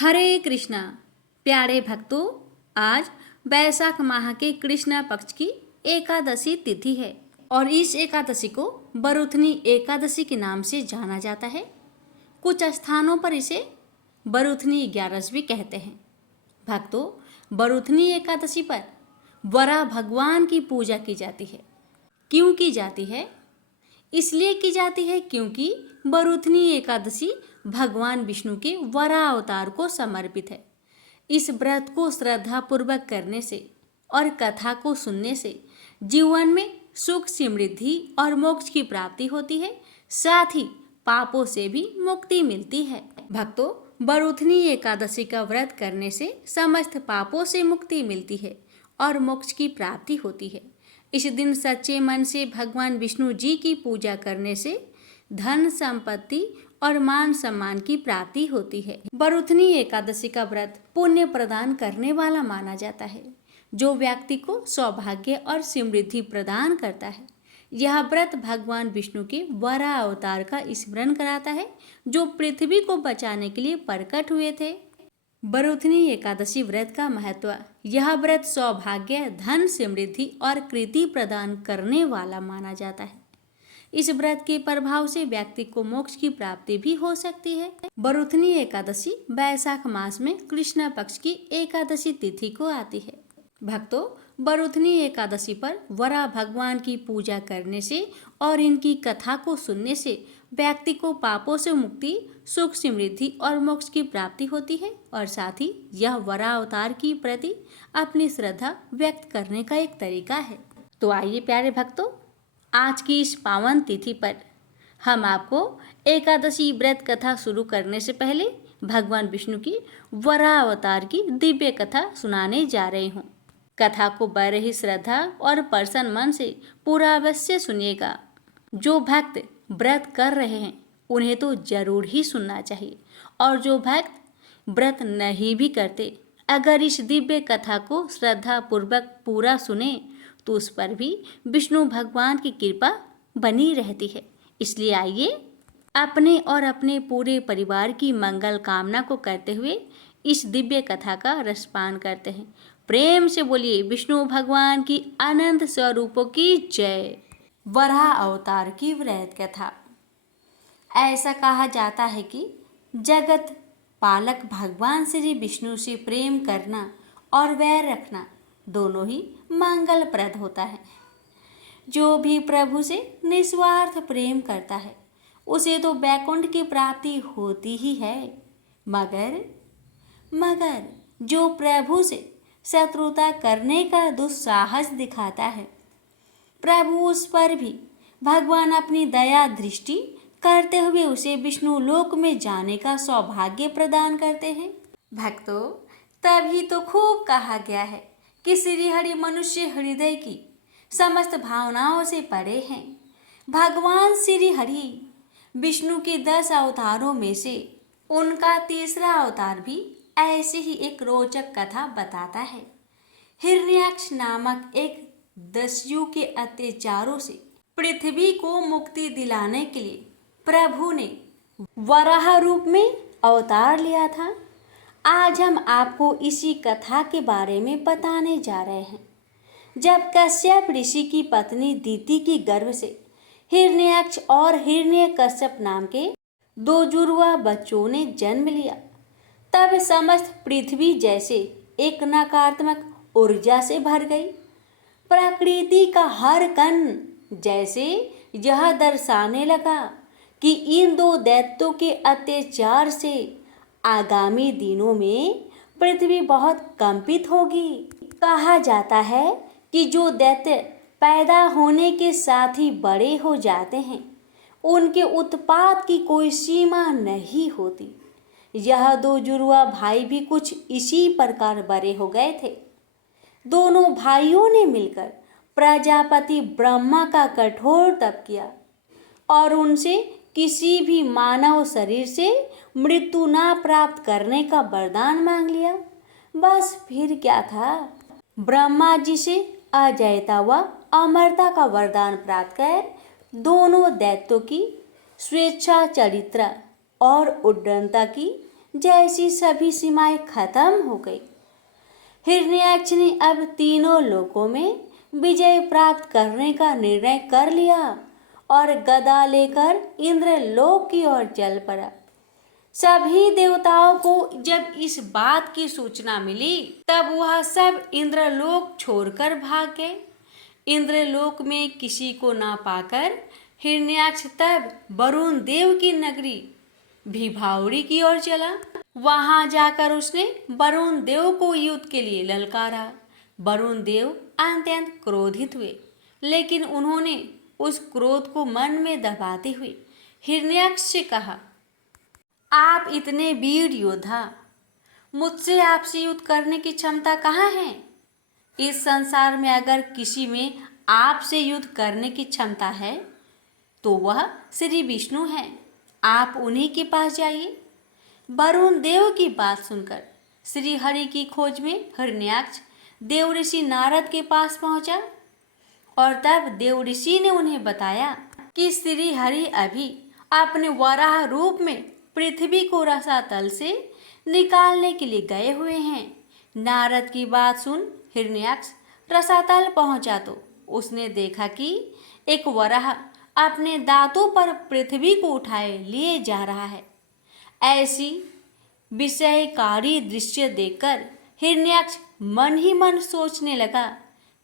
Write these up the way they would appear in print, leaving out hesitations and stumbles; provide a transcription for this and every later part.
हरे कृष्णा। प्यारे भक्तों, आज वैशाख माह के कृष्ण पक्ष की एकादशी तिथि है और इस एकादशी को बरुथनी एकादशी के नाम से जाना जाता है। कुछ स्थानों पर इसे बरुथनी 11 भी कहते हैं। भक्तों, बरुथनी एकादशी पर वरा भगवान की पूजा की जाती है। क्यों की जाती है? इसलिए की जाती है क्योंकि बरुथनी एकादशी भगवान विष्णु के वरा अवतार को समर्पित है। इस व्रत को श्रद्धा पूर्वक करने से और कथा को सुनने से जीवन में सुख, समृद्धि और मोक्ष की प्राप्ति होती है। साथ ही पापों से भी मुक्ति मिलती है। भक्तों, बरुथनी एकादशी का व्रत करने से समस्त पापों से मुक्ति मिलती है और मोक्ष की प्राप्ति होती है। इस दिन सच्चे मन से भगवान विष्णु जी की पूजा करने से धन, संपत्ति और मान सम्मान की प्राप्ति होती है। बरुथनी एकादशी का व्रत पुण्य प्रदान करने वाला माना जाता है, जो व्यक्ति को सौभाग्य और समृद्धि प्रदान करता है। यह व्रत भगवान विष्णु के वरा अवतार का स्मरण कराता है, जो पृथ्वी को बचाने के लिए प्रकट हुए थे। बरुथनी एकादशी व्रत का महत्व। यह व्रत सौभाग्य, धन, समृद्धि और कृति प्रदान करने वाला माना जाता है। इस व्रत के प्रभाव से व्यक्ति को मोक्ष की प्राप्ति भी हो सकती है। बरुथनी एकादशी वैशाख मास में कृष्ण पक्ष की एकादशी तिथि को आती है। भक्तों, बरुथनी एकादशी पर वरा भगवान की पूजा करने से और इनकी कथा को सुनने से व्यक्ति को पापों से मुक्ति, सुख, समृद्धि और मोक्ष की प्राप्ति होती है और साथ ही यह वरा अवतार की प्रति अपनी श्रद्धा व्यक्त करने का एक तरीका है। तो आइए प्यारे भक्तों, आज की इस पावन तिथि पर हम आपको एकादशी व्रत कथा शुरू करने से पहले भगवान विष्णु की वरा अवतार की दिव्य कथा सुनाने जा रहे हूँ। कथा को बड़े ही श्रद्धा और प्रसन्न मन से पूरा अवश्य सुनिएगा। जो भक्त व्रत कर रहे हैं उन्हें तो जरूर ही सुनना चाहिए, और जो भक्त व्रत नहीं भी करते, अगर इस दिव्य कथा को श्रद्धा पूर्वक पूरा सुने तो उस पर भी विष्णु भगवान की कृपा बनी रहती है। इसलिए आइए अपने और अपने पूरे परिवार की मंगल कामना को करते हुए इस दिव्य कथा का रसपान करते हैं। प्रेम से बोलिए विष्णु भगवान की अनंत स्वरूपों की जय। वराह अवतार की व्रत कथा। ऐसा कहा जाता है कि जगत पालक भगवान श्री विष्णु से प्रेम करना और वैर रखना दोनों ही मंगलप्रद होता है। जो भी प्रभु से निस्वार्थ प्रेम करता है उसे तो वैकुंठ की प्राप्ति होती ही है, मगर जो प्रभु से शत्रुता करने का दुस्साहस दिखाता है, प्रभु उस पर भी भगवान अपनी दया दृष्टि करते हुए उसे विष्णु लोक में जाने का सौभाग्य प्रदान करते हैं। भक्तों, तभी तो खूब कहा गया है कि श्रीहरि मनुष्य हृदय की समस्त भावनाओं से परे हैं। भगवान श्रीहरि विष्णु के 10 अवतारों में से उनका तीसरा अवतार भी ऐसी ही एक रोचक कथा बताता है। हिरण्याक्ष नामक एक दस्यु के अत्याचारों से पृथ्वी को मुक्ति दिलाने के लिए प्रभु ने वराह रूप में अवतार लिया था। आज हम आपको इसी कथा के बारे में बताने जा रहे हैं। जब कश्यप ऋषि की पत्नी दीति की गर्भ से हिरण्याक्ष और हिरण्यकश्यप नाम के 2 जुड़वा बच्चों ने जन्म लिया, तब समस्त पृथ्वी जैसे एक नकारात्मक ऊर्जा से भर गई। प्रकृति का हर कण जैसे यह दर्शाने लगा कि इन 2 दैत्यों के अत्याचार से आगामी दिनों में पृथ्वी बहुत कंपित होगी। कहा जाता है कि जो दैत्य पैदा होने के साथ ही बड़े हो जाते हैं, उनके उत्पात की कोई सीमा नहीं होती। यह 2 जुड़वा भाई भी कुछ इसी प्रकार बड़े हो गए थे। दोनों भाइयों ने मिलकर प्रजापति ब्रह्मा का कठोर तप किया और उनसे किसी भी मानव शरीर से मृत्यु ना प्राप्त करने का वरदान मांग लिया। बस फिर क्या था, ब्रह्मा जी से अजयता व अमरता का वरदान प्राप्त कर दोनों दैत्यों की स्वेच्छा, चरित्र और उड्डनता की जैसी सभी सीमाएं खत्म हो गई। हिरण्याक्ष ने अब तीनों लोकों में विजय प्राप्त करने का निर्णय कर लिया और गदा लेकर इंद्रलोक की ओर चल पड़ा। सभी देवताओं को जब इस बात की सूचना मिली तब वह सब इंद्रलोक छोड़कर भाग गए। इंद्रलोक में किसी को ना पाकर हिरण्याक्ष तब वरुण देव की नगरी भिभावरी की ओर चला। वहां जाकर उसने वरुण देव को युद्ध के लिए ललकारा। वरुण देव अत्यंत क्रोधित हुए, लेकिन उन्होंने उस क्रोध को मन में दबाते हुए हिरण्याक्ष से कहा, आप इतने वीर योद्धा, मुझसे आपसे युद्ध करने की क्षमता कहाँ है? इस संसार में अगर किसी में आपसे युद्ध करने की क्षमता है तो वह श्री विष्णु हैं। आप उन्हीं के पास जाइए। वरुण देव की बात सुनकर श्री हरि की खोज में हिरण्याक्ष देव ऋषि नारद के पास पहुंचा और तब देव ऋषि ने उन्हें बताया कि श्री हरि अभी अपने वराह रूप में पृथ्वी को रसातल से निकालने के लिए गए हुए हैं। नारद की बात सुन हिरण्याक्ष रसातल पहुंचा तो उसने देखा कि एक वराह अपने दांतों पर पृथ्वी को उठाए लिए जा रहा है। ऐसी विस्मयकारी दृश्य देखकर हिरण्याक्ष मन ही मन सोचने लगा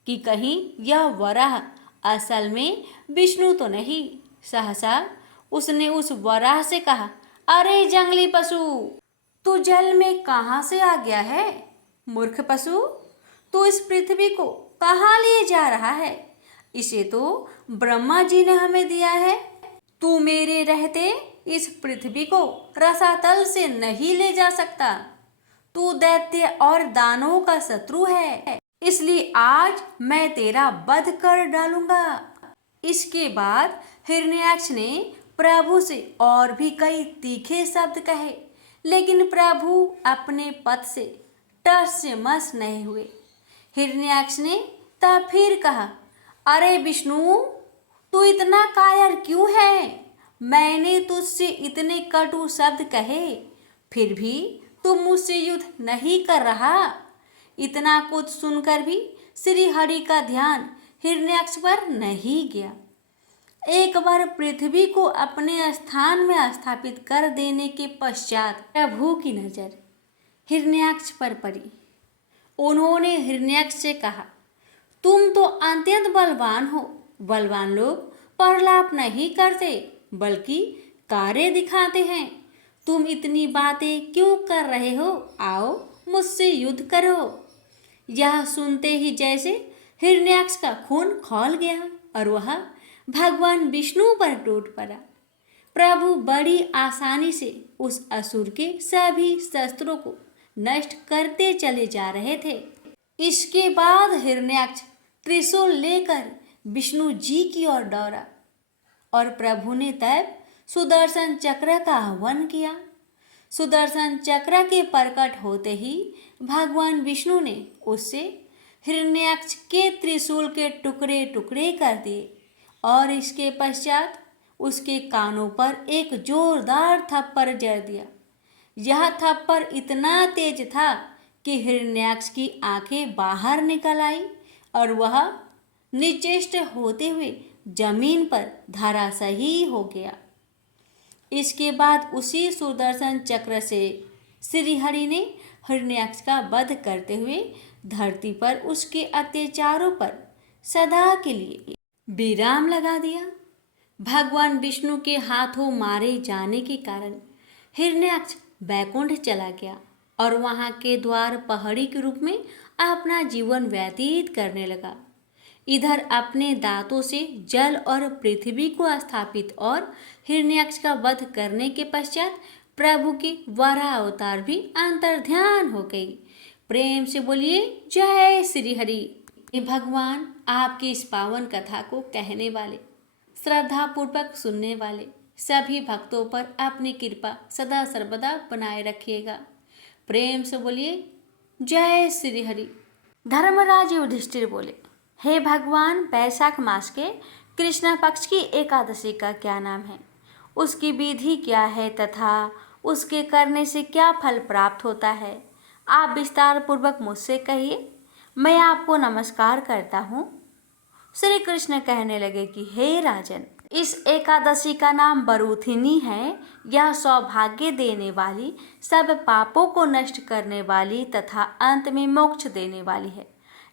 कि कहीं यह वराह असल में विष्णु तो नहीं। सहसा उसने उस वराह से कहा, अरे जंगली पशु, तू जल में कहाँ से आ गया है? मूर्ख पशु, तू इस पृथ्वी को कहाँ लिए जा रहा है? इसे तो ब्रह्मा जी ने हमें दिया है। तू मेरे रहते इस पृथ्वी को रसातल से नहीं ले जा सकता। तू दैत्य और दानवों का शत्रु है, इसलिए आज मैं तेरा वध कर डालूंगा। इसके बाद हिरण्याक्ष ने प्रभु से और भी कई तीखे शब्द कहे, लेकिन प्रभु अपने पद से टस से मस नहीं हुए। हिरण्याक्ष ने तब फिर कहा, अरे विष्णु, तू इतना कायर क्यों है? मैंने तुझसे इतने कटु शब्द कहे, फिर भी तू मुझसे युद्ध नहीं कर रहा। इतना कुछ सुनकर भी श्री हरि का ध्यान हिरण्याक्ष पर नहीं गया। एक बार पृथ्वी को अपने स्थान में स्थापित कर देने के पश्चात प्रभु की नजर हिरण्याक्ष पर पड़ी। उन्होंने हिरण्याक्ष से कहा, तुम तो अत्यंत बलवान हो। बलवान लोग प्रलाप नहीं करते बल्कि कार्य दिखाते हैं। तुम इतनी बातें क्यों कर रहे हो? आओ मुझसे युद्ध करो। यह सुनते ही जैसे हिरण्याक्ष का खून खौल गया और वह भगवान विष्णु पर टूट पड़ा। प्रभु बड़ी आसानी से उस असुर के सभी शस्त्रों को नष्ट करते चले जा रहे थे। इसके बाद हिरण्याक्ष त्रिशूल लेकर विष्णु जी की ओर दौड़ा और प्रभु ने तब सुदर्शन चक्र का आह्वान किया। सुदर्शन चक्र के प्रकट होते ही भगवान विष्णु ने उससे हिरण्याक्ष के त्रिशूल के टुकड़े टुकड़े कर दिए और इसके पश्चात उसके कानों पर एक जोरदार थप्पड़ जड़ दिया। यह थप्पड़ इतना तेज था कि हिरण्याक्ष की आंखें बाहर निकल आई और वह निचेष्ट होते हुए जमीन पर धराशायी हो गया। इसके बाद उसी सुदर्शन चक्र से श्री हरि ने हिरण्याक्ष का वध करते हुए धरती पर उसके अत्याचारों पर सदा के लिए विराम लगा दिया। भगवान विष्णु के हाथों मारे जाने के कारण हिरण्याक्ष बैकुंठ चला गया और वहां के द्वार पहाड़ी के रूप में अपना जीवन व्यतीत करने लगा। इधर अपने दांतों से जल और पृथ्वी को स्थापित और हिरण्याक्ष का वध करने के पश्चात प्रभु की वराह अवतार भी अंतर्ध्यान हो गई। प्रेम से बोलिए जय श्री हरि। भगवान आपकी इस पावन कथा को कहने वाले, श्रद्धा पूर्वक सुनने वाले सभी भक्तों पर अपनी कृपा सदा सर्वदा बनाए रखिएगा। प्रेम से बोलिए जय श्री हरि। धर्मराज युधिष्ठिर बोले, हे भगवान, वैशाख मास के कृष्ण पक्ष की एकादशी का क्या नाम है? उसकी विधि क्या है तथा उसके करने से क्या फल प्राप्त होता है? आप विस्तार पूर्वक मुझसे कहिए, मैं आपको नमस्कार करता हूँ। श्री कृष्ण कहने लगे कि हे राजन, इस एकादशी का नाम बरूथिनी है। यह सौभाग्य देने वाली, सब पापों को नष्ट करने वाली तथा अंत में मोक्ष देने वाली है।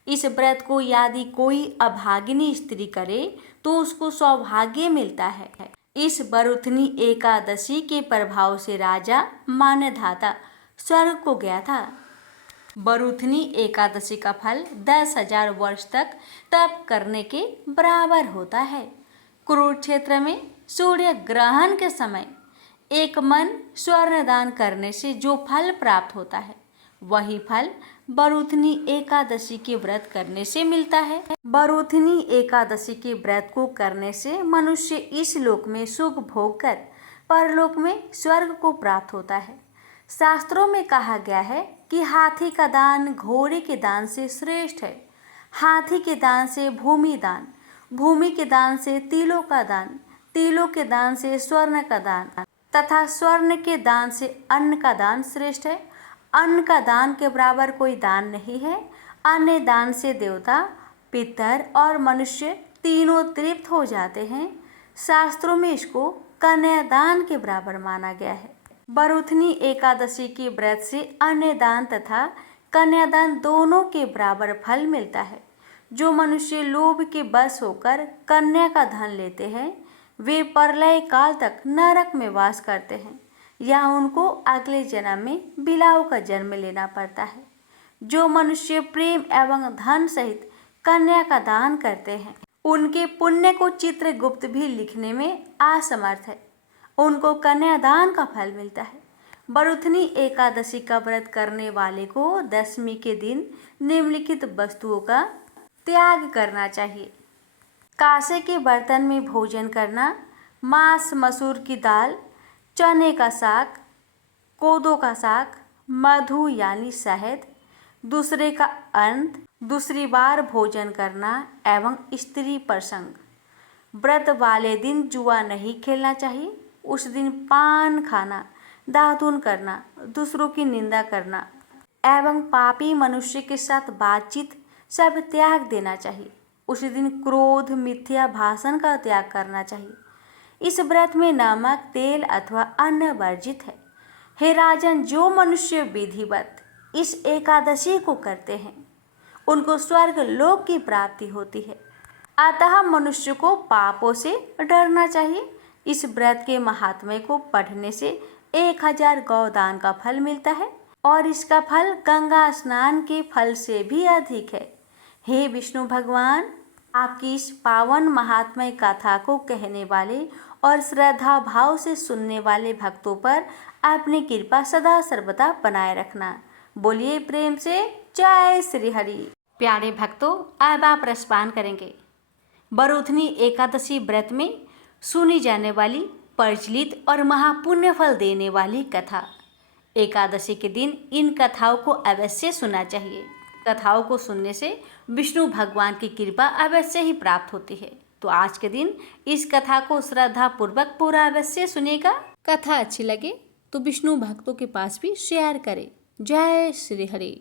इस व्रत को यदि कोई अभागिनी स्त्री करे तो उसको सौभाग्य मिलता है। इस बरूथनी एकादशी के प्रभाव से राजा मान्यधाता स्वर्ग को गया था। बरूथनी एकादशी का फल 10,000 वर्ष तक तप करने के बराबर होता है। कुरुक्षेत्र में सूर्य ग्रहण के समय एक मन स्वर्ण दान करने से जो फल प्राप्त होता है, वही फल बरूथनी एकादशी के व्रत करने से मिलता है। बरूथनी एकादशी के व्रत को करने से मनुष्य इस लोक में सुख भोग कर परलोक में स्वर्ग को प्राप्त होता है। शास्त्रों में कहा गया है कि हाथी का दान घोड़े के दान से श्रेष्ठ है। हाथी के दान से भूमि दान, भूमि के दान से तिलों का दान, तिलों के दान से स्वर्ण का दान तथा स्वर्ण के दान से अन्न का दान श्रेष्ठ है। अन्न का दान के बराबर कोई दान नहीं है। अन्न दान से देवता, पितर और मनुष्य तीनों तृप्त हो जाते हैं। शास्त्रों में इसको कन्यादान के बराबर माना गया है। बरूथनी एकादशी के व्रत से अन्नदान तथा कन्यादान दोनों के बराबर फल मिलता है। जो मनुष्य लोभ के बस होकर कन्या का धन लेते हैं, वे प्रलय काल तक नरक में वास करते हैं या उनको अगले जन्म में बिलाव का जन्म लेना पड़ता है। जो मनुष्य प्रेम एवं धन सहित कन्या का दान करते हैं, उनके पुण्य को चित्रगुप्त भी लिखने में असमर्थ है। उनको कन्यादान का फल मिलता है। बरूथनी एकादशी का व्रत करने वाले को दशमी के दिन निम्नलिखित वस्तुओं का त्याग करना चाहिए। कांसे के बर्तन में भोजन करना, मांस, मसूर की दाल, चने का साग, कोदो का साग, मधु यानी शहद, दूसरे का अन्न, दूसरी बार भोजन करना एवं स्त्री प्रसंग। व्रत वाले दिन जुआ नहीं खेलना चाहिए। उस दिन पान खाना, दातून करना, दूसरों की निंदा करना एवं पापी मनुष्य के साथ बातचीत सब त्याग देना चाहिए। उस दिन क्रोध, मिथ्या भाषण का त्याग करना चाहिए। इस व्रत में नमक, तेल अथवा अन्न वर्जित है। हे राजन, जो मनुष्य विधिवत इस एकादशी को करते हैं, उनको स्वर्ग लोक की प्राप्ति होती है। अतः मनुष्य को पापों से डरना चाहिए। इस व्रत के महात्म्य को पढ़ने से 1000 गौदान का फल मिलता है और इसका फल गंगा स्नान के फल से भी अधिक है। हे विष्णु भगवान, आपकी इस पावन महात्म्य कथा को कहने वाले और श्रद्धा भाव से सुनने वाले भक्तों पर अपनी कृपा सदा सर्वदा बनाए रखना। बोलिए प्रेम से जय श्री हरि। प्यारे भक्तों, अब आप रसपान करेंगे। बरूथनी एकादशी व्रत में सुनी जाने वाली प्रचलित और महापुण्य फल देने वाली कथा। एकादशी के दिन इन कथाओं को अवश्य सुनना चाहिए। कथाओं को सुनने से विष्णु भगवान की कृपा अवश्य ही प्राप्त होती है। तो आज के दिन इस कथा को श्रद्धा पूर्वक पूरा अवश्य सुनेगा। कथा अच्छी लगे तो विष्णु भक्तों के पास भी शेयर करें। जय श्री हरि।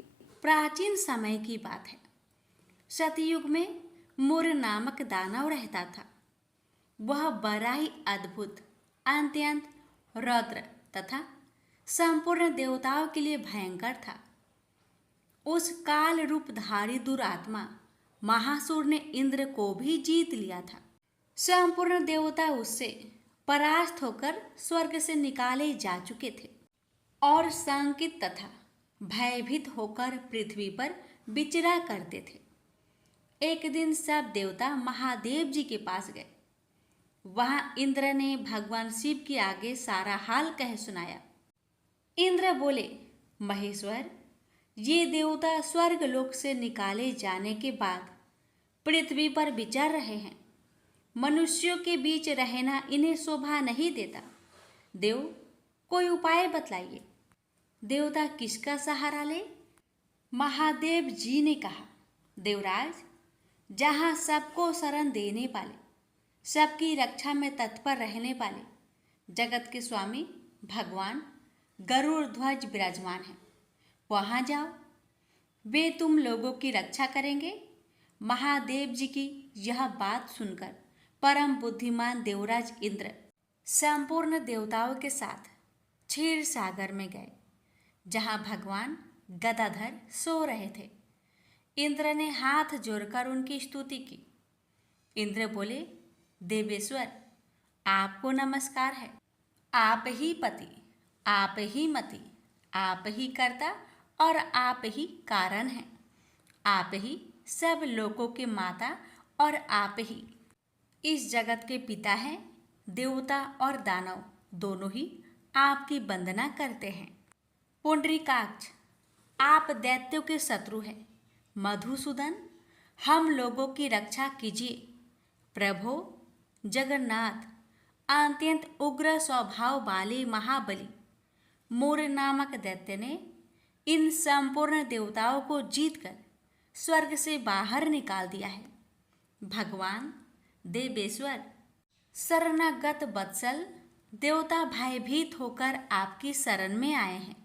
प्राचीन समय की बात है। सतयुग में मुर नामक दानव रहता था। वह बड़ा ही अद्भुत, अत्यंत रौद्र तथा संपूर्ण देवताओं के लिए भयंकर था। उस काल रूपधारी दुरात्मा महासुर ने इंद्र को भी जीत लिया था। संपूर्ण देवता उससे परास्त होकर स्वर्ग से निकाले जा चुके थे और शंकित तथा भयभीत होकर पृथ्वी पर विचरा करते थे। एक दिन सब देवता महादेव जी के पास गए। वहां इंद्र ने भगवान शिव के आगे सारा हाल कह सुनाया। इंद्र बोले, महेश्वर, ये देवता स्वर्ग लोक से निकाले जाने के बाद पृथ्वी पर विचर रहे हैं। मनुष्यों के बीच रहना इन्हें शोभा नहीं देता। देव, कोई उपाय बतलाइए। देवता किसका सहारा ले? महादेव जी ने कहा, देवराज, जहाँ सबको शरण देने वाले, सबकी रक्षा में तत्पर रहने वाले जगत के स्वामी भगवान गरुड़ ध्वज विराजमान है, वहां जाओ, वे तुम लोगों की रक्षा करेंगे। महादेव जी की यह बात सुनकर परम बुद्धिमान देवराज इंद्र संपूर्ण देवताओं के साथ क्षीर सागर में गए, जहां भगवान गदाधर सो रहे थे। इंद्र ने हाथ जोड़कर उनकी स्तुति की। इंद्र बोले, देवेश्वर, आपको नमस्कार है। आप ही पति, आप ही मति, आप ही कर्ता और आप ही कारण हैं। आप ही सब लोगों के माता और आप ही इस जगत के पिता हैं। देवता और दानव दोनों ही आपकी वंदना करते हैं। पुंडरीकाक्ष, आप दैत्यों के शत्रु हैं। मधुसूदन, हम लोगों की रक्षा कीजिए। प्रभो जगन्नाथ, अत्यंत उग्र स्वभाव वाले महाबली मोर नामक दैत्य ने इन संपूर्ण देवताओं को जीतकर स्वर्ग से बाहर निकाल दिया है। भगवान देवेश्वर, शरणागत वत्सल देवता भयभीत होकर आपकी शरण में आए हैं।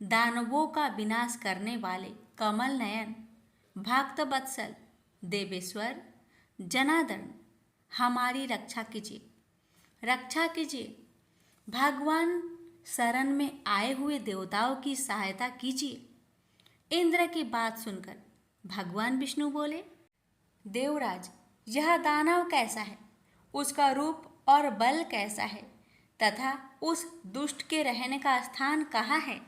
दानवों का विनाश करने वाले कमल नयन भक्त वत्सल देवेश्वर जनार्दन, हमारी रक्षा कीजिए, रक्षा कीजिए। भगवान शरण में आए हुए देवताओं की सहायता कीजिए। इंद्र की बात सुनकर भगवान विष्णु बोले, देवराज, यह दानव कैसा है, उसका रूप और बल कैसा है, तथा उस दुष्ट के रहने का स्थान कहाँ है।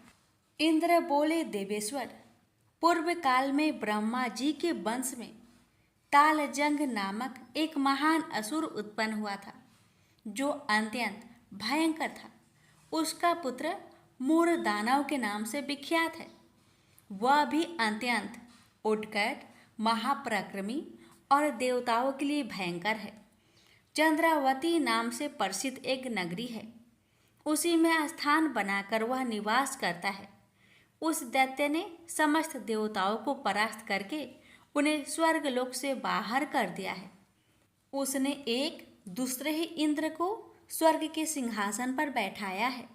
इंद्र बोले, देवेश्वर, पूर्व काल में ब्रह्मा जी के वंश में तालजंग नामक एक महान असुर उत्पन्न हुआ था, जो अत्यंत भयंकर था। उसका पुत्र मूर दानव के नाम से विख्यात है। वह भी अत्यंत उत्कट, महापराक्रमी और देवताओं के लिए भयंकर है। चंद्रावती नाम से प्रसिद्ध एक नगरी है, उसी में स्थान बनाकर वह निवास करता है। उस दैत्य ने समस्त देवताओं को परास्त करके उन्हें स्वर्गलोक से बाहर कर दिया है। उसने एक दूसरे ही इंद्र को स्वर्ग के सिंहासन पर बैठाया है।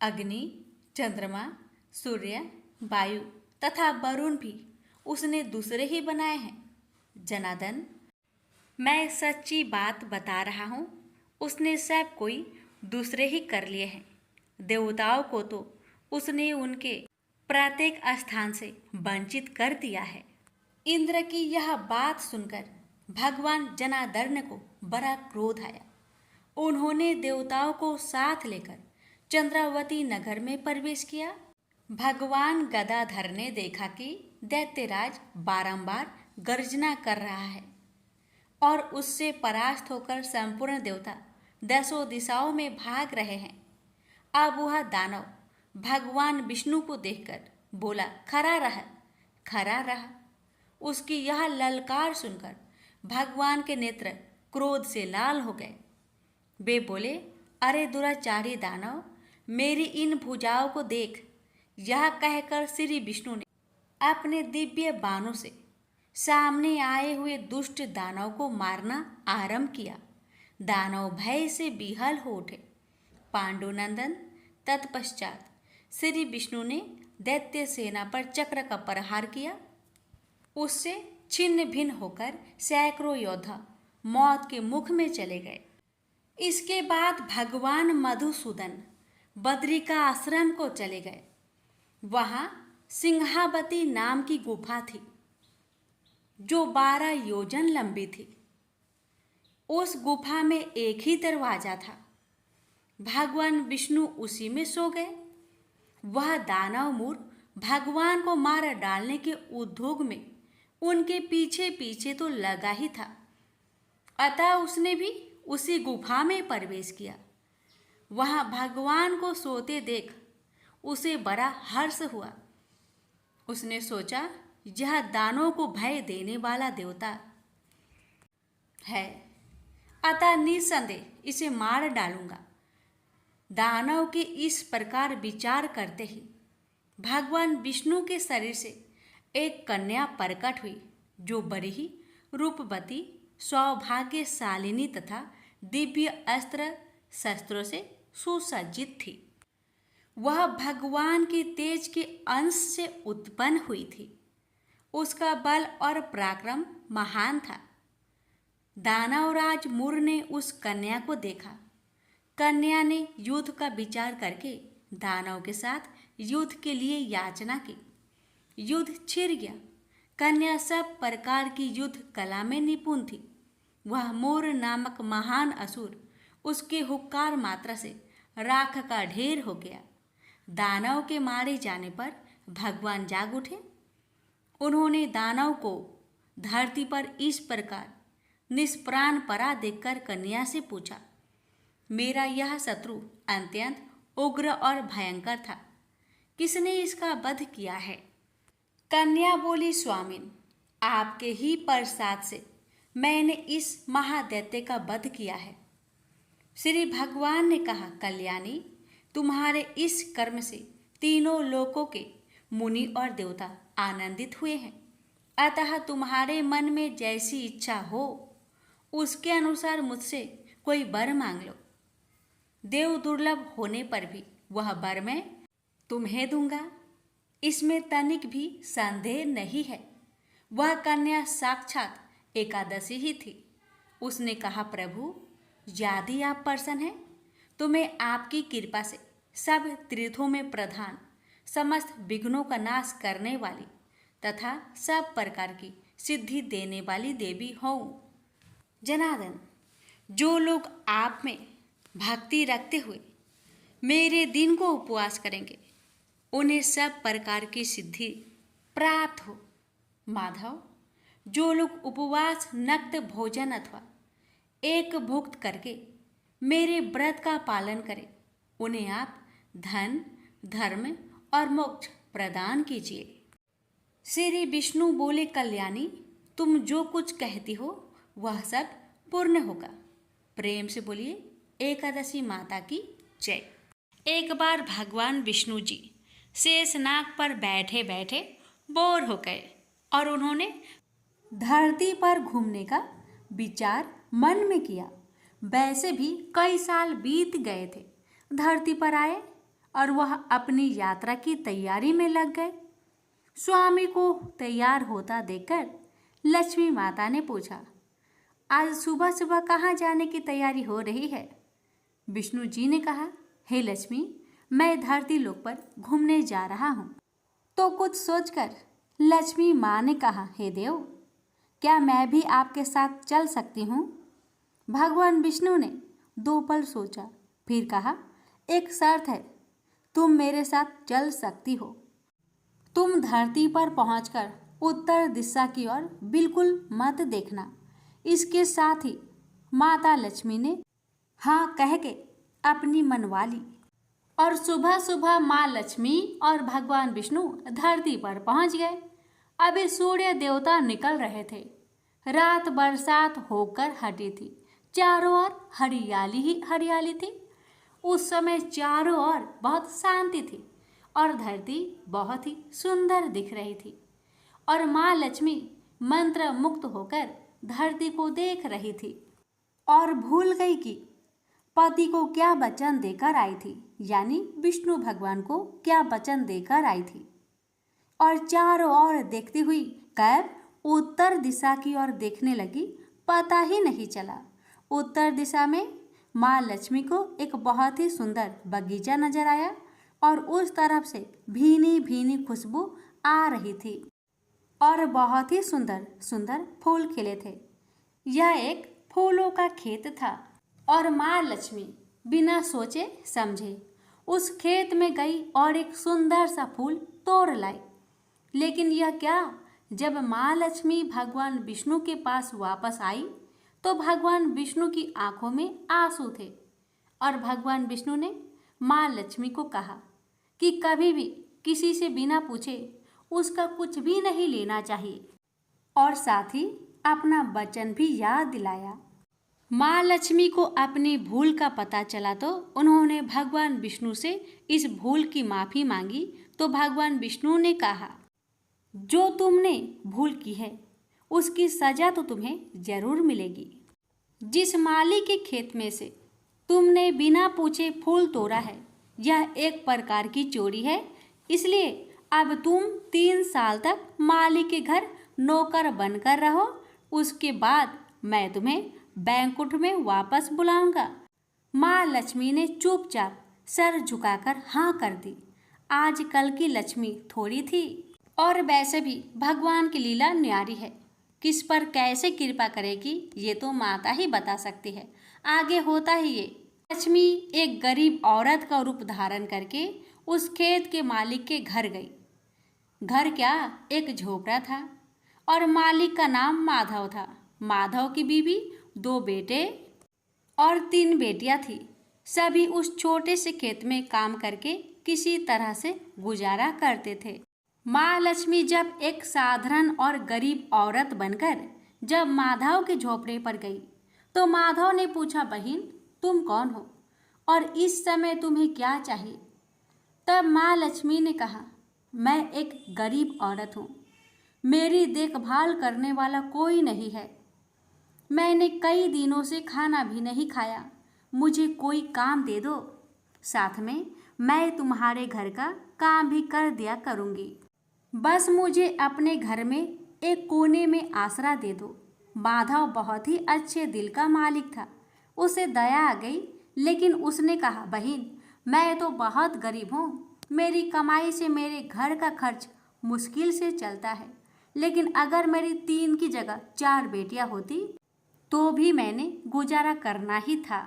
अग्नि, चंद्रमा, सूर्य, वायु तथा वरुण भी उसने दूसरे ही बनाए हैं। जनार्दन, मैं सच्ची बात बता रहा हूँ, उसने सब कोई दूसरे ही कर लिए हैं। देवताओं को तो उसने उनके प्रत्येक स्थान से वंचित कर दिया है। इंद्र की यह बात सुनकर भगवान जनार्दन को बड़ा क्रोध आया। उन्होंने देवताओं को साथ लेकर चंद्रावती नगर में प्रवेश किया। भगवान गदाधर ने देखा कि दैत्यराज बारंबार गर्जना कर रहा है और उससे परास्त होकर संपूर्ण देवता दसों दिशाओं में भाग रहे हैं। अब वह दानव भगवान विष्णु को देखकर बोला, खड़ा रह, खड़ा रहा। उसकी यह ललकार सुनकर भगवान के नेत्र क्रोध से लाल हो गए। वे बोले, अरे दुराचारी दानव, मेरी इन भुजाओं को देख। यह कहकर श्री विष्णु ने अपने दिव्य बाणों से सामने आए हुए दुष्ट दानव को मारना आरंभ किया। दानव भय से विहल हो उठे। पांडुनंदन, तत्पश्चात श्री विष्णु ने दैत्य सेना पर चक्र का प्रहार किया। उससे छिन्न भिन्न होकर सैकड़ों योद्धा मौत के मुख में चले गए। इसके बाद भगवान मधुसूदन बद्रिका आश्रम को चले गए। वहां सिंहावती नाम की गुफा थी, जो 12 योजन लंबी थी। उस गुफा में एक ही दरवाजा था। भगवान विष्णु उसी में सो गए। वह दानव मूर भगवान को मार डालने के उद्योग में उनके पीछे पीछे तो लगा ही था। अतः उसने भी उसी गुफा में प्रवेश किया। वहां भगवान को सोते देख उसे बड़ा हर्ष हुआ। उसने सोचा, यह दानों को भय देने वाला देवता है, अतः निसंदेह इसे मार डालूंगा। दानव के इस प्रकार विचार करते ही भगवान विष्णु के शरीर से एक कन्या प्रकट हुई, जो बड़ी ही रूपवती, सौभाग्यशालिनी तथा दिव्य अस्त्र शस्त्रों से सुसज्जित थी। वह भगवान के तेज के अंश से उत्पन्न हुई थी। उसका बल और पराक्रम महान था। दानवराज मुर ने उस कन्या को देखा। कन्या ने युद्ध का विचार करके दानव के साथ युद्ध के लिए याचना की। युद्ध छिड़ गया। कन्या सब प्रकार की युद्ध कला में निपुण थी। वह मोर नामक महान असुर उसके हुक्कार मात्रा से राख का ढेर हो गया। दानव के मारे जाने पर भगवान जाग उठे। उन्होंने दानव को धरती पर इस प्रकार निष्प्राण पड़ा देखकर कन्या से पूछा, मेरा यह शत्रु अत्यंत उग्र और भयंकर था, किसने इसका वध किया है? कन्या बोली, स्वामिन, आपके ही प्रसाद से मैंने इस महादैत्य का वध किया है। श्री भगवान ने कहा, कल्याणी, तुम्हारे इस कर्म से तीनों लोकों के मुनि और देवता आनंदित हुए हैं। अतः तुम्हारे मन में जैसी इच्छा हो उसके अनुसार मुझसे कोई वर मांग लो। देव दुर्लभ होने पर भी वह वर मैं तुम्हें दूंगा, इसमें तनिक भी संदेह नहीं है। वह कन्या साक्षात एकादशी ही थी। उसने कहा, प्रभु, यदि आप प्रसन्न हैं तो मैं आपकी कृपा से सब तीर्थों में प्रधान, समस्त विघ्नों का नाश करने वाली तथा सब प्रकार की सिद्धि देने वाली देवी हूँ। जनार्दन, जो लोग आप में भक्ति रखते हुए मेरे दिन को उपवास करेंगे उन्हें सब प्रकार की सिद्धि प्राप्त हो। माधव, जो लोग उपवास, नक्त भोजन अथवा एक भुक्त करके मेरे व्रत का पालन करें उन्हें आप धन, धर्म और मोक्ष प्रदान कीजिए। श्री विष्णु बोले, कल्याणी, तुम जो कुछ कहती हो वह सब पूर्ण होगा। प्रेम से बोलिए, एकादशी माता की जय। एक बार भगवान विष्णु जी शेषनाग पर बैठे बैठे बोर हो गए और उन्होंने धरती पर घूमने का विचार मन में किया। वैसे भी कई साल बीत गए थे। धरती पर आए और वह अपनी यात्रा की तैयारी में लग गए। स्वामी को तैयार होता देखकर लक्ष्मी माता ने पूछा, आज सुबह सुबह कहाँ जाने की तैयारी हो रही है? विष्णु जी ने कहा, हे लक्ष्मी, मैं धरती लोक पर घूमने जा रहा हूँ। तो कुछ सोचकर लक्ष्मी माँ ने कहा, हे देव, क्या मैं भी आपके साथ चल सकती हूँ? भगवान विष्णु ने 2 पल सोचा, फिर कहा, एक शर्त है, तुम मेरे साथ चल सकती हो। तुम धरती पर पहुंचकर उत्तर दिशा की ओर बिल्कुल मत देखना। इसके साथ ही माता लक्ष्मी ने हाँ कह के अपनी मनवा ली और सुबह सुबह माँ लक्ष्मी और भगवान विष्णु धरती पर पहुंच गए। अभी सूर्य देवता निकल रहे थे। रात बरसात होकर हटी थी। चारों ओर हरियाली ही हरियाली थी। उस समय चारों ओर बहुत शांति थी और धरती बहुत ही सुंदर दिख रही थी और माँ लक्ष्मी मंत्र मुक्त होकर धरती को देख रही थी और भूल गई कि पति को क्या वचन देकर आई थी, यानी विष्णु भगवान को क्या वचन देकर आई थी। और चारों ओर देखती हुई कब उत्तर दिशा की ओर देखने लगी, पता ही नहीं चला। उत्तर दिशा में माँ लक्ष्मी को एक बहुत ही सुंदर बगीचा नजर आया और उस तरफ से भीनी भीनी खुशबू आ रही थी और बहुत ही सुंदर सुंदर फूल खिले थे। यह एक फूलों का खेत था और माँ लक्ष्मी बिना सोचे समझे उस खेत में गई और एक सुंदर सा फूल तोड़ लाई। लेकिन यह क्या, जब माँ लक्ष्मी भगवान विष्णु के पास वापस आई तो भगवान विष्णु की आंखों में आंसू थे और भगवान विष्णु ने माँ लक्ष्मी को कहा कि कभी भी किसी से बिना पूछे उसका कुछ भी नहीं लेना चाहिए और साथ ही अपना वचन भी याद दिलाया। माँ लक्ष्मी को अपनी भूल का पता चला तो उन्होंने भगवान विष्णु से इस भूल की माफ़ी मांगी तो भगवान विष्णु ने कहा, जो तुमने भूल की है उसकी सजा तो तुम्हें जरूर मिलेगी। जिस माली के खेत में से तुमने बिना पूछे फूल तोड़ा है यह एक प्रकार की चोरी है, इसलिए अब तुम 3 साल तक मालिक के घर नौकर बनकर रहो। उसके बाद मैं तुम्हें बैंकुट में वापस बुलाऊंगा। माँ लक्ष्मी ने चुपचाप सर झुकाकर हाँ कर दी। आजकल की लक्ष्मी थोड़ी थी, और वैसे भी भगवान की लीला न्यारी है। किस पर कैसे कृपा करेगी ये तो माता ही बता सकती है। आगे होता ही ये, लक्ष्मी एक गरीब औरत का रूप धारण करके उस खेत के मालिक के घर गई। घर क्या, एक झोपड़ा था, और मालिक का नाम माधव था। माधव की बीवी, 2 बेटे और 3 बेटियां थी। सभी उस छोटे से खेत में काम करके किसी तरह से गुजारा करते थे। माँ लक्ष्मी जब एक साधारण और गरीब औरत बनकर जब माधव के झोपड़े पर गई, तो माधव ने पूछा, बहन तुम कौन हो और इस समय तुम्हें क्या चाहिए? तब माँ लक्ष्मी ने कहा, मैं एक गरीब औरत हूँ, मेरी देखभाल करने वाला कोई नहीं है। मैंने कई दिनों से खाना भी नहीं खाया, मुझे कोई काम दे दो, साथ में मैं तुम्हारे घर का काम भी कर दिया करूँगी। बस मुझे अपने घर में एक कोने में आसरा दे दो। माधव बहुत ही अच्छे दिल का मालिक था। उसे दया आ गई, लेकिन उसने कहा, बहन मैं तो बहुत गरीब हूँ, मेरी कमाई से मेरे घर का खर्च मुश्किल से चलता है, लेकिन अगर मेरी 3 की जगह 4 बेटियां होती तो भी मैंने गुजारा करना ही था।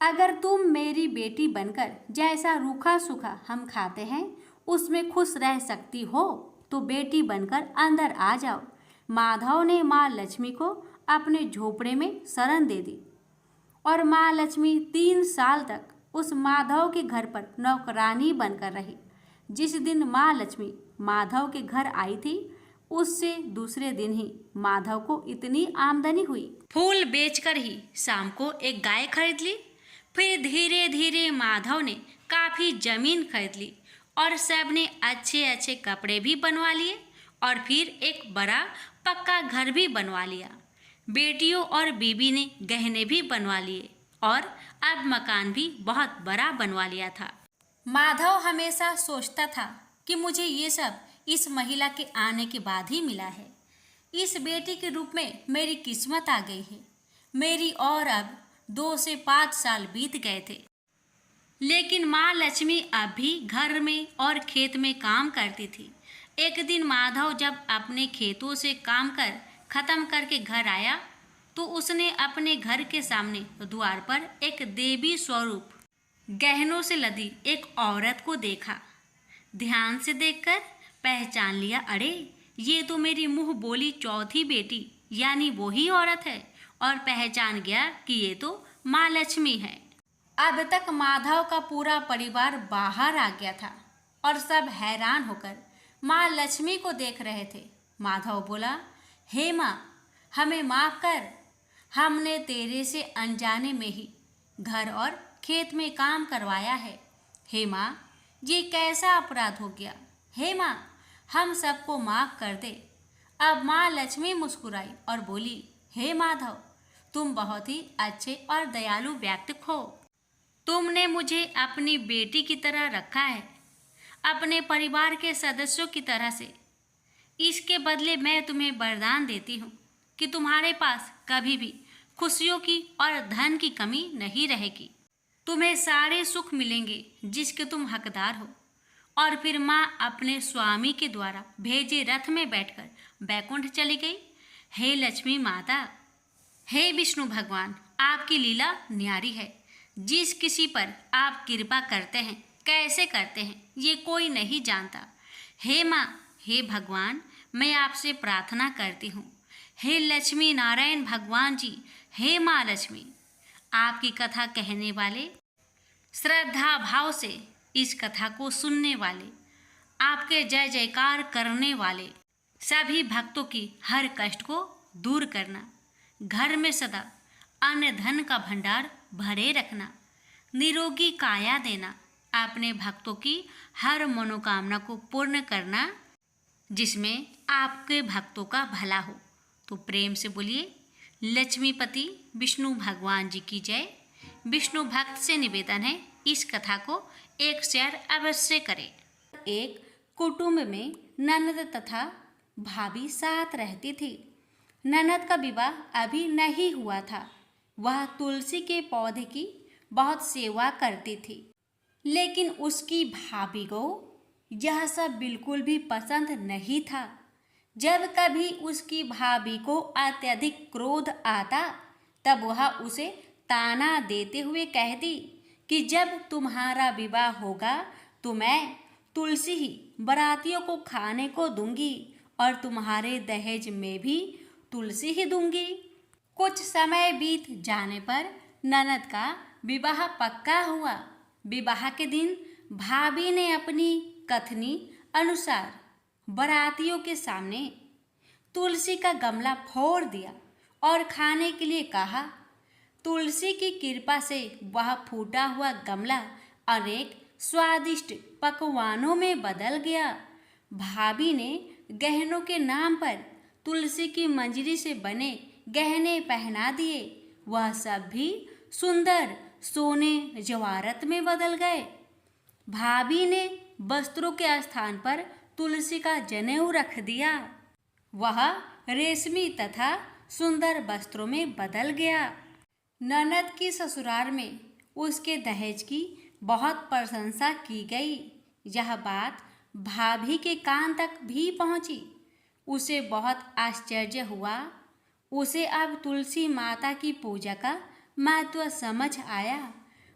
अगर तुम मेरी बेटी बनकर जैसा रूखा सूखा हम खाते हैं उसमें खुश रह सकती हो तो बेटी बनकर अंदर आ जाओ। माधव ने माँ लक्ष्मी को अपने झोपड़े में शरण दे दी, और माँ लक्ष्मी 3 साल तक उस माधव के घर पर नौकरानी बनकर रही। जिस दिन माँ लक्ष्मी माधव के घर आई थी, उससे दूसरे दिन ही माधव को इतनी आमदनी हुई, फूल बेचकर ही शाम को एक गाय खरीद ली। फिर धीरे धीरे माधव ने काफ़ी जमीन खरीद ली और सबने अच्छे अच्छे कपड़े भी बनवा लिए, और फिर एक बड़ा पक्का घर भी बनवा लिया। बेटियों और बीबी ने गहने भी बनवा लिए, और अब मकान भी बहुत बड़ा बनवा लिया था। माधव हमेशा सोचता था कि मुझे ये सब इस महिला के आने के बाद ही मिला है। इस बेटी के रूप में मेरी किस्मत आ गई है मेरी, और अब 2 से 5 साल बीत गए थे। लेकिन माँ लक्ष्मी अब भी घर में और खेत में काम करती थी। एक दिन माधव जब अपने खेतों से काम कर खत्म करके घर आया, तो उसने अपने घर के सामने द्वार पर एक देवी स्वरूप गहनों से लदी एक औरत को देखा। ध्यान से देखकर पहचान लिया, अरे ये तो मेरी मुँह बोली चौथी बेटी यानी वही औरत है, और पहचान गया कि ये तो माँ लक्ष्मी है। अब तक माधव का पूरा परिवार बाहर आ गया था, और सब हैरान होकर माँ लक्ष्मी को देख रहे थे। माधव बोला, हे माँ, हमें माफ़ कर, हमने तेरे से अनजाने में ही घर और खेत में काम करवाया है। हे माँ, ये कैसा अपराध हो गया? हे माँ, हम सबको माफ़ कर दे। अब माँ लक्ष्मी मुस्कुराई और बोली, हे माधव, तुम बहुत ही अच्छे और दयालु व्यक्ति हो। तुमने मुझे अपनी बेटी की तरह रखा है, अपने परिवार के सदस्यों की तरह से। इसके बदले मैं तुम्हें वरदान देती हूँ कि तुम्हारे पास कभी भी खुशियों की और धन की कमी नहीं रहेगी। तुम्हें सारे सुख मिलेंगे जिसके तुम हकदार हो। और फिर माँ अपने स्वामी के द्वारा भेजे रथ में बैठकर बैकुंठ चली गई। हे लक्ष्मी माता, हे विष्णु भगवान, आपकी लीला न्यारी है। जिस किसी पर आप कृपा करते हैं, कैसे करते हैं, ये कोई नहीं जानता। हे माँ, हे भगवान, मैं आपसे प्रार्थना करती हूँ। हे लक्ष्मी नारायण भगवान जी, हे माँ लक्ष्मी, आपकी कथा कहने वाले, श्रद्धा भाव से इस कथा को सुनने वाले, आपके जय जयकार करने वाले सभी भक्तों की हर कष्ट को दूर करना, घर में सदा अन्न धन का भंडार भरे रखना, निरोगी काया देना, अपने भक्तों की हर मनोकामना को पूर्ण करना, जिसमें आपके भक्तों का भला हो। तो प्रेम से बोलिए, लक्ष्मीपति विष्णु भगवान जी की जय। विष्णु भक्त से निवेदन है, इस कथा को एक शेयर अवश्य करें। एक कुटुंब में ननद तथा भाभी साथ रहती थी। ननद का विवाह अभी नहीं हुआ था। वह तुलसी के पौधे की बहुत सेवा करती थी, लेकिन उसकी भाभी को यह सब बिल्कुल भी पसंद नहीं था। जब कभी उसकी भाभी को अत्यधिक क्रोध आता, तब वह उसे ताना देते हुए कहती कि जब तुम्हारा विवाह होगा तो मैं तुलसी ही बारातियों को खाने को दूंगी और तुम्हारे दहेज में भी तुलसी ही दूंगी। कुछ समय बीत जाने पर ननद का विवाह पक्का हुआ। विवाह के दिन भाभी ने अपनी कथनी अनुसार बारातियों के सामने तुलसी का गमला फोड़ दिया और खाने के लिए कहा। तुलसी की कृपा से वह फूटा हुआ गमला अनेक स्वादिष्ट पकवानों में बदल गया। भाभी ने गहनों के नाम पर तुलसी की मंजरी से बने गहने पहना दिए। वह सब भी सुंदर सोने जवाहरत में बदल गए। भाभी ने वस्त्रों के स्थान पर तुलसी का जनेऊ रख दिया। वह रेशमी तथा सुंदर वस्त्रों में बदल गया। ननद की ससुराल में उसके दहेज की बहुत प्रशंसा की गई। यह बात भाभी के कान तक भी पहुंची। उसे बहुत आश्चर्य हुआ। उसे अब तुलसी माता की पूजा का महत्व समझ आया।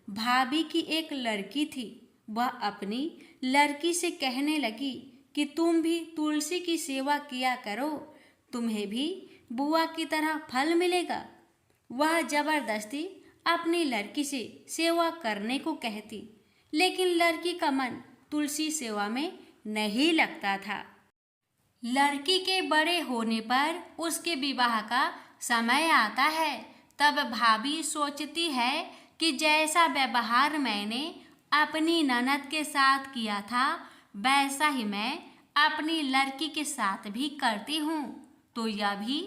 भाभी की एक लड़की थी। वह अपनी लड़की से कहने लगी कि तुम भी तुलसी की सेवा किया करो, तुम्हें भी बुआ की तरह फल मिलेगा। वह जबरदस्ती अपनी लड़की से सेवा करने को कहती, लेकिन लड़की का मन तुलसी सेवा में नहीं लगता था। लड़की के बड़े होने पर उसके विवाह का समय आता है। तब भाभी सोचती है कि जैसा व्यवहार मैंने अपनी ननद के साथ किया था, वैसा ही मैं अपनी लड़की के साथ भी करती हूँ, तो यह भी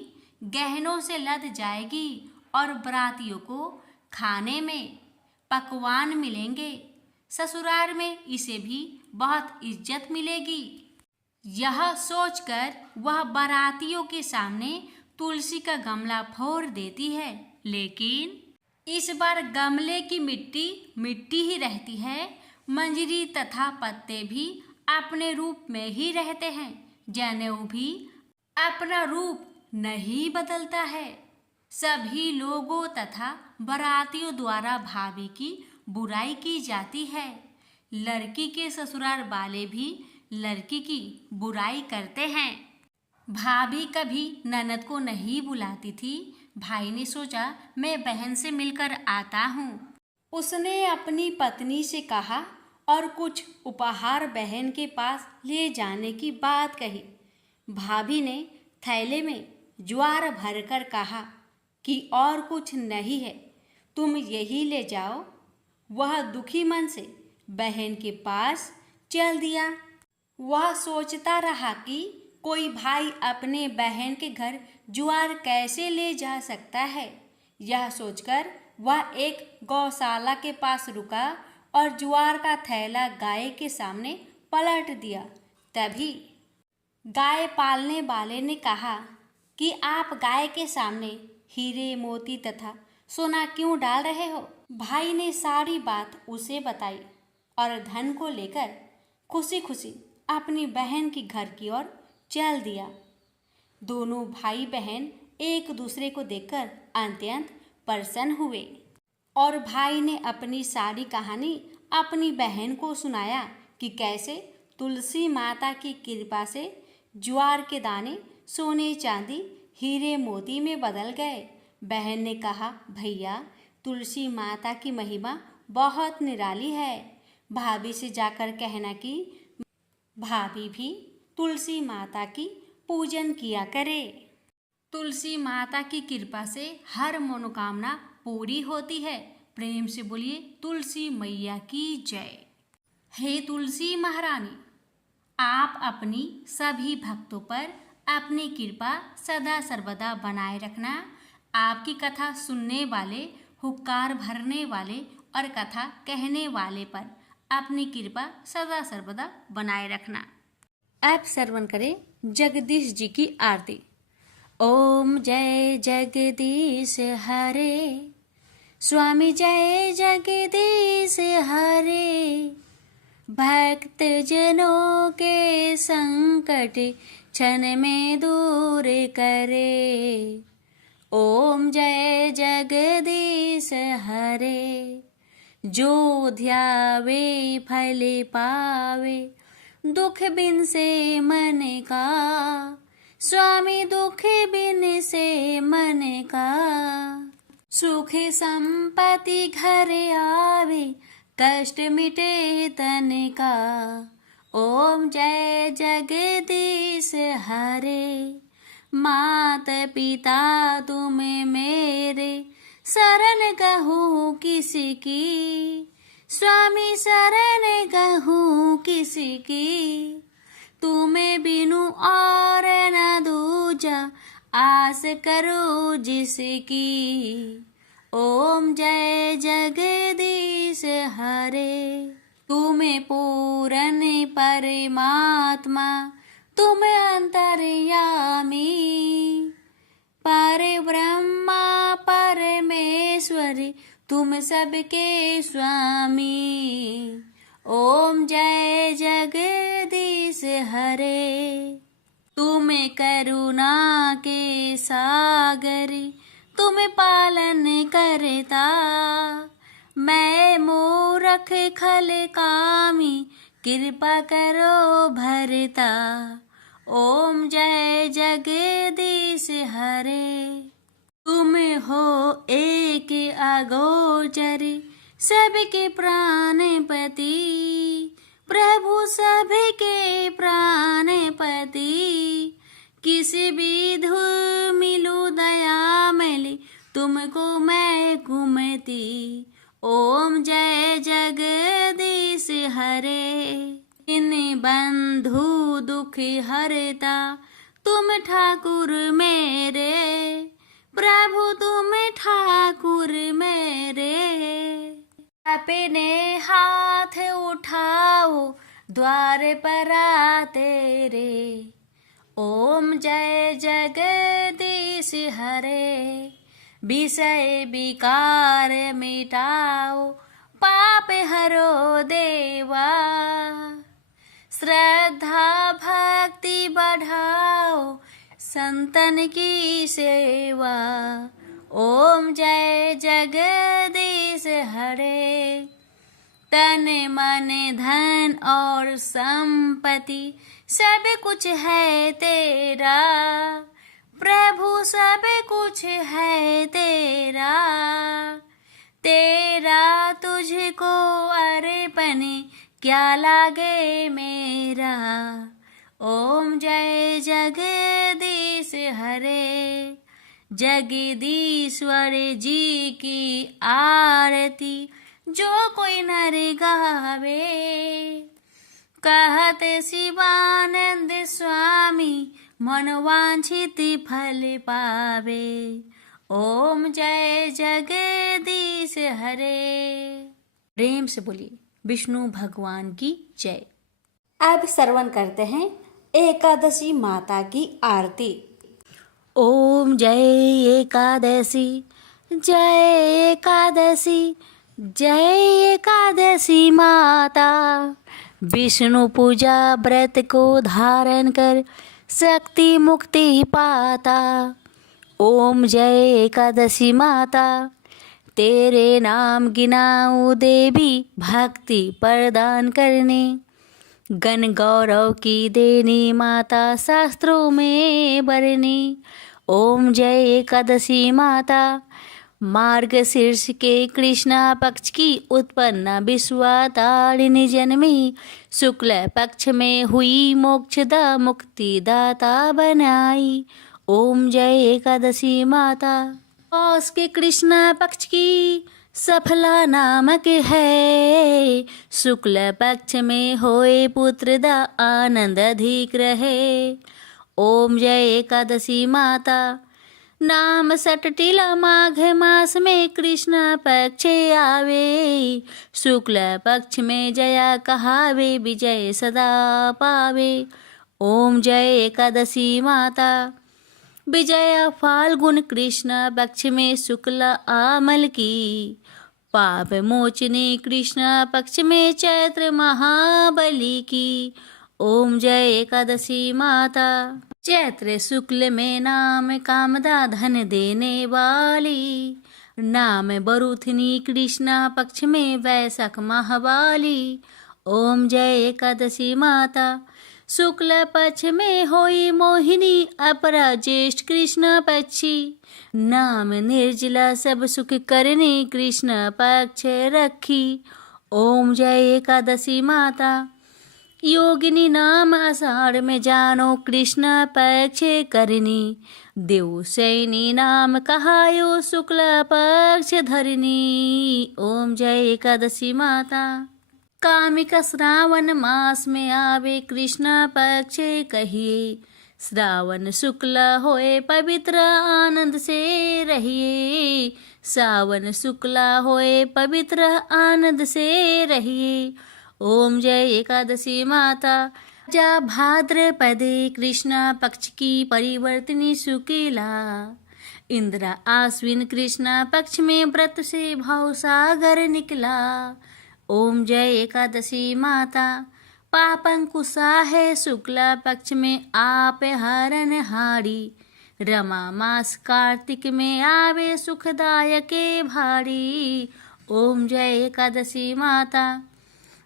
गहनों से लद जाएगी और बारातियों को खाने में पकवान मिलेंगे। ससुराल में इसे भी बहुत इज्जत मिलेगी। यह सोचकर वह बारातियों के सामने तुलसी का गमला फोड़ देती है, लेकिन इस बार गमले की मिट्टी मिट्टी ही रहती है। मंजरी तथा पत्ते भी अपने रूप में ही रहते हैं। जनेऊ भी अपना रूप नहीं बदलता है। सभी लोगों तथा बारातियों द्वारा भाभी की बुराई की जाती है। लड़की के ससुराल वाले भी लड़की की बुराई करते हैं। भाभी कभी ननद को नहीं बुलाती थी। भाई ने सोचा मैं बहन से मिलकर आता हूँ। उसने अपनी पत्नी से कहा और कुछ उपहार बहन के पास ले जाने की बात कही। भाभी ने थैले में ज्वार भरकर कहा कि और कुछ नहीं है, तुम यही ले जाओ। वह दुखी मन से बहन के पास चल दिया। वह सोचता रहा कि कोई भाई अपने बहन के घर ज्वार कैसे ले जा सकता है। यह सोचकर वह एक गौशाला के पास रुका और ज्वार का थैला गाय के सामने पलट दिया। तभी गाय पालने वाले ने कहा कि आप गाय के सामने हीरे मोती तथा सोना क्यों डाल रहे हो। भाई ने सारी बात उसे बताई और धन को लेकर खुशी खुशी अपनी बहन की घर की ओर चल दिया। दोनों भाई बहन एक दूसरे को देखकर अत्यंत प्रसन्न हुए और भाई ने अपनी सारी कहानी अपनी बहन को सुनाया कि कैसे तुलसी माता की कृपा से ज्वार के दाने सोने चांदी हीरे मोती में बदल गए। बहन ने कहा, भैया तुलसी माता की महिमा बहुत निराली है। भाभी से जाकर कहना कि भाभी भी तुलसी माता की पूजन किया करे। तुलसी माता की कृपा से हर मनोकामना पूरी होती है। प्रेम से बोलिए तुलसी मैया की जय। हे तुलसी महारानी, आप अपनी सभी भक्तों पर अपनी कृपा सदा सर्वदा बनाए रखना। आपकी कथा सुनने वाले, हुक्कार भरने वाले और कथा कहने वाले पर अपनी कृपा सदा सर्वदा बनाए रखना। आप श्रवण करें जगदीश जी की आरती। ओम जय जगदीश हरे, स्वामी जय जगदीश हरे, भक्त जनों के संकट क्षण में दूर करे। ओम जय जगदीश हरे, जो ध्यावे फल पावे, दुख बिन से मन का, स्वामी दुख बिन से मन का, सुख संपत्ति घर आवे, कष्ट मिटे तन का। ओम जय जगदीश हरे, मात पिता तुम मेरे, शरण कहूँ किसकी, स्वामी शरण कहूँ किसकी, तुम्हें बिनु और न दूजा, आस करो जिसकी। ओम जय जगदीश हरे, तुम्हें पूरन परमात्मा, तुम अंतर्यामी, पर ब्रह्मा परमेश्वरी, तुम सबके स्वामी। ओम जय जगदीश हरे, तुम करुणा के सागरी, तुम पालन करता, मैं मूरख खल कामी, कृपा करो भरता। ओम जय जगदीश हरे, तुम हो एक अगोचरी, सबके प्राणपति, प्रभु सबके प्राणपति, किस विधु मिलू दया मिली, तुमको मैं घूमती। ओम जय जगदीश हरे, इन बंधु दुख हरता, तुम ठाकुर मेरे, प्रभु तुम ठाकुर मेरे। अपने हाथ उठाओ द्वार पर तेरे। ओम जय जगदीश हरे, विषय विकार मिटाओ, पाप हरो देवा, श्रद्धा भक्ति बढ़ाओ, संतन की सेवा। ओम जय जगदीश हरे, तन मन धन और संपत्ति, सब कुछ है तेरा, प्रभु सब कुछ है तेरा, तेरा तुझको अर्पण क्या लागे मेरा। ओम जय जगदीश हरे, जगदीश्वर जी की आरती, जो कोई नर गावे, कहते शिवानंद स्वामी, मनोवांछित फल पावे। ओम जय जगदीश हरे। प्रेम से बोलिए विष्णु भगवान की जय। अब श्रवण करते हैं एकादशी माता की आरती। ओम जय एकादशी, जय एकादशी, जय एकादशी माता, विष्णु पूजा व्रत को धारण कर शक्ति मुक्ति पाता। ओम जय एकादशी माता, तेरे नाम गिनाऊं देवी, भक्ति प्रदान करने, गण गौरव की देनी माता, शास्त्रों में बरनी। ओम जय एकादशी माता, मार्गशीर्ष के कृष्णा पक्ष की उत्पन्ना विश्वातारिणी जन्मी, शुक्ल पक्ष में हुई मोक्षदा मुक्तिदाता बनाई। ओम जय एकादशी माता, पौष के कृष्णा पक्ष की सफला नामक है, शुक्ल पक्ष में होए पुत्रदा आनंद अधिक रहे। ओम जय एकादशी माता, नाम सटटिला माघ मास में कृष्ण पक्ष आवे, शुक्ल पक्ष में जया कहावे, विजय सदा पावे। ओम जय एकादशी माता। विजया फाल्गुन कृष्ण पक्ष में शुक्ल आमल की, पाप मोचनी कृष्ण पक्ष में चैत्र महाबली की। ओम जय एकादशी माता। चैत्र शुक्ल में नाम कामदा धन देने वाली, नाम बरूथनी कृष्ण पक्ष में वैशाख महावाली। ओम जय एकादशी माता। शुक्ल पक्ष में होई मोहिनी, अपरा ज्येष्ठ कृष्ण पक्षी, नाम निर्जला सब सुख करने कृष्ण पक्ष रखी। ओम जय एकादशी माता। योगिनी नाम आषाढ़ में जानो कृष्ण पक्ष करनी, देव सैनी नाम कहायो शुक्ल पक्ष धरनी। ओम जय एकादशी माता। कामिका श्रावण मास में आवे कृष्ण पक्ष कहिए, श्रावण शुक्ल होए पवित्र आनंद से रहिए, सावन शुक्ल होए पवित्र आनंद से रहिए। ओम जय एकादशी माता। जा भाद्रपदे कृष्ण पक्ष की परिवर्तनी शुक्ला, इंद्र आश्विन कृष्ण पक्ष में व्रत से भाव सागर निकला। ओम जय एकादशी माता। पापंकुशा है शुक्ला पक्ष में आप हरण हारी, रमा मास कार्तिक में आवे सुखदायक भारी। ओम जय एकादशी माता।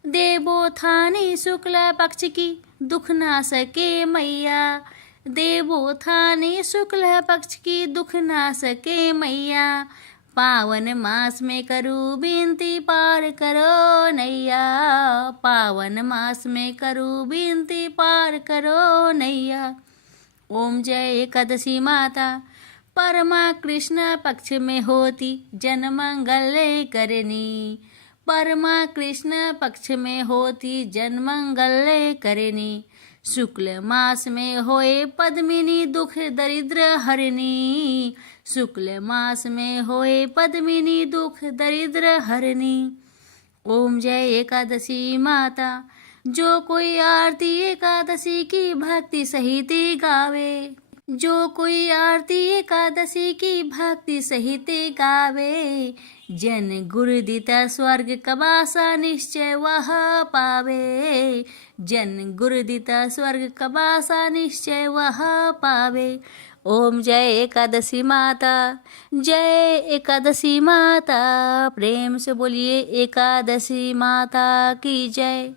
देवोत्थानी शुक्ला पक्ष की दुख ना सके मैया, देवोत्थानी शुक्ला पक्ष की दुख ना सके मैया, पावन मास में करूँ विनती पार करो नैया, पावन मास में करूँ विनती पार करो नैया। ओम जय एकादशी माता। परमा कृष्ण पक्ष में होती जन मंगल करनी, परमा कृष्ण पक्ष में होती जन मंगल करनी, शुक्ल मास में होए पद्मिनी दुख दरिद्र हरनी, शुक्ल मास में होए पद्मिनी दुख दरिद्र हरनी। ओम जय एकादशी माता। जो कोई आरती एकादशी की भक्ति सहित गावे, जो कोई आरती एकादशी की भक्ति सहित गावे, जन गुरु दिता स्वर्ग कबासा निश्चय वह पावे, जन गुरु दिता स्वर्ग कबासा निश्चय वह पावे। ओम जय एकादशी माता। जय एकादशी माता। प्रेम से बोलिए एकादशी माता की जय।